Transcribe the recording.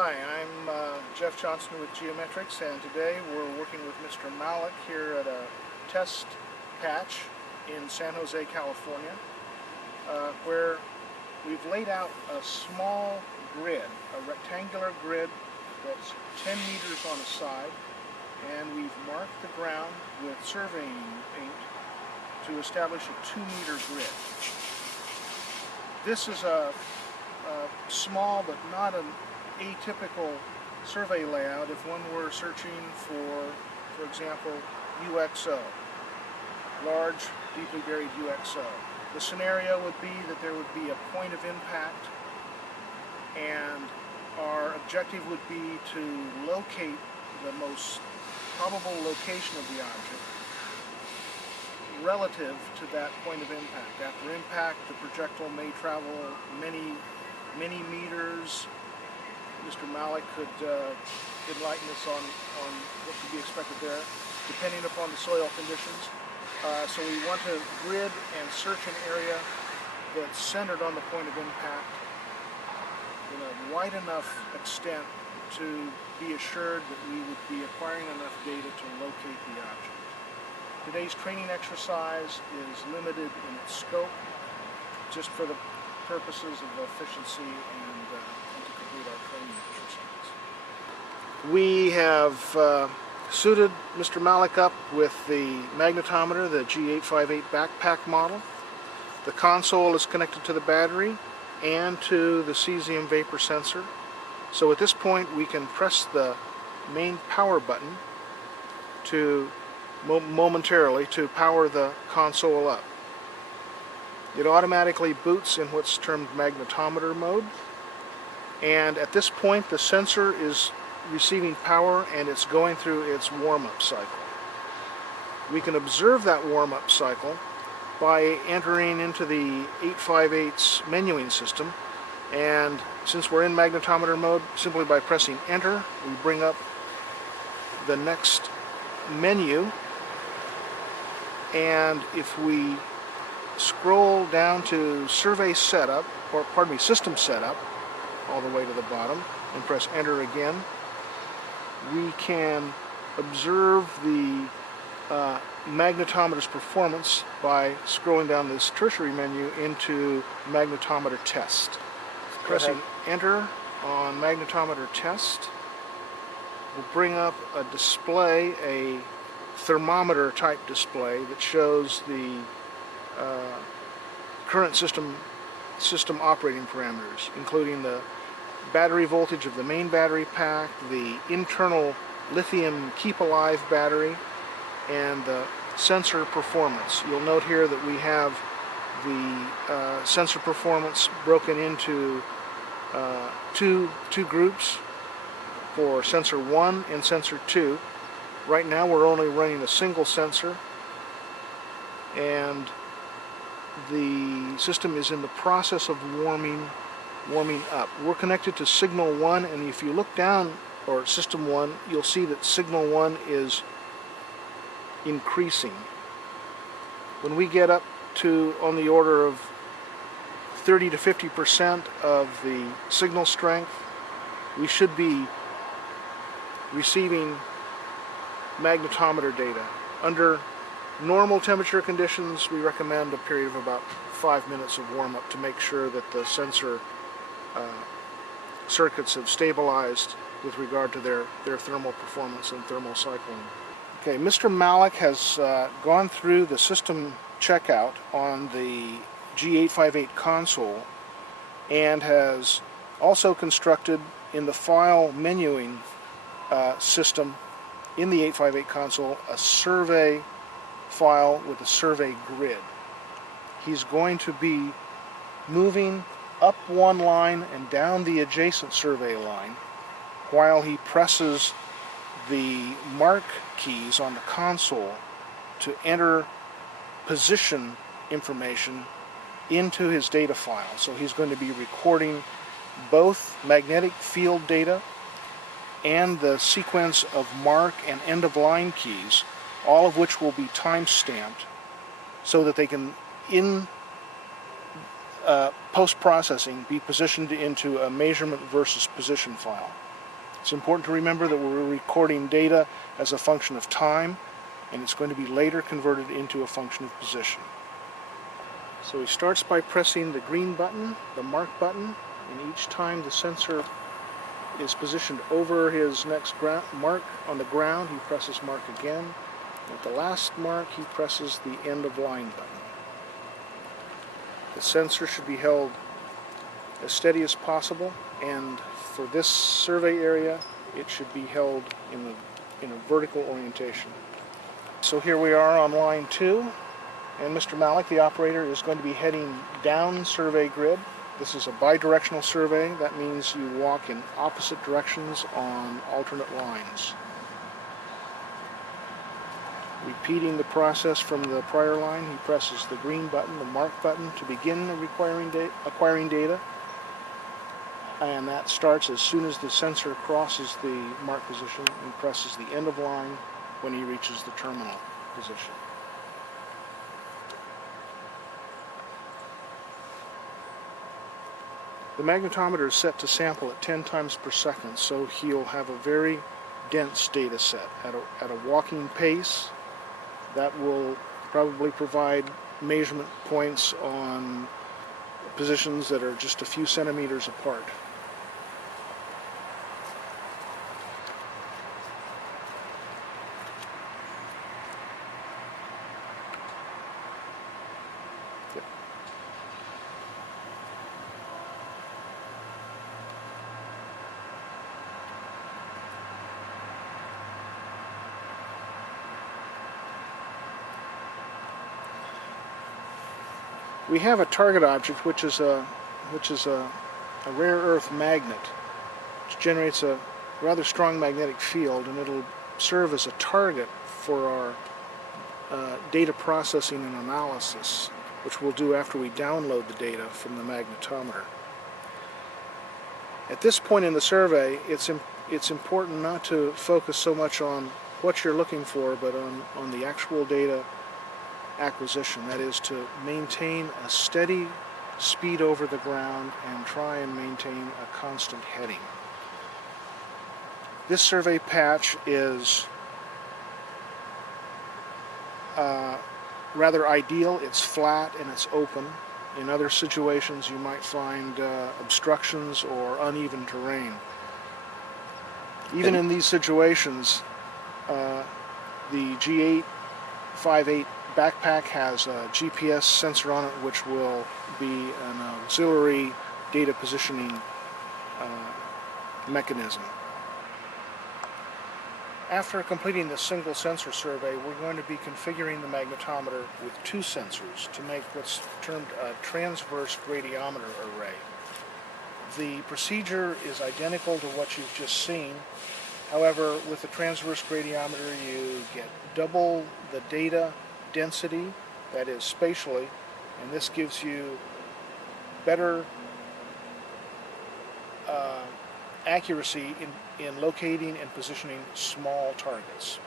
Hi, I'm Jeff Johnson with Geometrics, and today we're working with Mr. Malik here at a test patch in San Jose, California, where we've laid out a small grid, a rectangular grid that's 10 meters on a side, and we've marked the ground with surveying paint to establish a 2-meter grid. This is a small but not an atypical survey layout if one were searching for example, UXO, large, deeply buried UXO. The scenario would be that there would be a point of impact, and our objective would be to locate the most probable location of the object relative to that point of impact. After impact, the projectile may travel many meters. Mr. Malik could enlighten us on what could be expected there, depending upon the soil conditions. So we want to grid and search an area that's centered on the point of impact in a wide enough extent to be assured that we would be acquiring enough data to locate the object. Today's training exercise is limited in its scope, just for the purposes of efficiency and to complete our training exercise. We have suited Mr. Malik up with the magnetometer, the G-858 backpack model. The console is connected to the battery and to the cesium vapor sensor. So at this point we can press the main power button to momentarily to power the console up. It automatically boots in what's termed magnetometer mode, and at this point the sensor is receiving power and it's going through its warm-up cycle. We can observe that warm-up cycle by entering into the 858's menuing system, and since we're in magnetometer mode, simply by pressing enter we bring up the next menu, and if we scroll down to survey setup, or pardon me, system setup, all the way to the bottom, and press enter again, we can observe the magnetometer's performance by scrolling down this tertiary menu into magnetometer test. Pressing enter on magnetometer test will bring up a display, a thermometer type display that shows the current system operating parameters, including the battery voltage of the main battery pack, the internal lithium keep alive battery, and the sensor performance. You'll note here that we have the sensor performance broken into two groups for sensor 1 and sensor 2. Right now we're only running a single sensor, and the system is in the process of warming up. We're connected to signal 1, and if you look down, or system 1, you'll see that signal 1 is increasing. When we get up to on the order of 30 to 50% of the signal strength, we should be receiving magnetometer data. Under normal temperature conditions, we recommend a period of about 5 minutes of warm-up to make sure that the sensor circuits have stabilized with regard to their thermal performance and thermal cycling. Okay, Mr. Malik has gone through the system checkout on the G-858 console and has also constructed in the file menuing system in the 858 console a survey file with a survey grid. He's going to be moving up one line and down the adjacent survey line while he presses the mark keys on the console to enter position information into his data file. So he's going to be recording both magnetic field data and the sequence of mark and end of line keys, all of which will be time stamped so that they can in post-processing be positioned into a measurement versus position file. It's important to remember that we're recording data as a function of time, and it's going to be later converted into a function of position. So he starts by pressing the green button, the mark button, and each time the sensor is positioned over his next mark on the ground, he presses mark again. At the last mark, he presses the end of line button. The sensor should be held as steady as possible, and for this survey area, it should be held in a vertical orientation. So here we are on line 2, and Mr. Malik, the operator, is going to be heading down survey grid. This is a bidirectional survey. That means you walk in opposite directions on alternate lines. Repeating the process from the prior line, he presses the green button, the mark button, to begin acquiring data. And that starts as soon as the sensor crosses the mark position and presses the end of line when he reaches the terminal position. The magnetometer is set to sample at 10 times per second, so he'll have a very dense data set at a walking pace. That will probably provide measurement points on positions that are just a few centimeters apart. We have a target object, which is a rare earth magnet, which generates a rather strong magnetic field, and it'll serve as a target for our data processing and analysis, which we'll do after we download the data from the magnetometer. At this point in the survey, it's important not to focus so much on what you're looking for, but on the actual data acquisition. That is, to maintain a steady speed over the ground and try and maintain a constant heading. This survey patch is rather ideal. It's flat and it's open. In other situations you might find obstructions or uneven terrain. Even in these situations, the G-858 backpack has a GPS sensor on it, which will be an auxiliary data positioning mechanism. After completing the single sensor survey, we're going to be configuring the magnetometer with 2 sensors to make what's termed a transverse gradiometer array. The procedure is identical to what you've just seen. However, with the transverse gradiometer, you get double the data density, that is spatially, and this gives you better accuracy in locating and positioning small targets.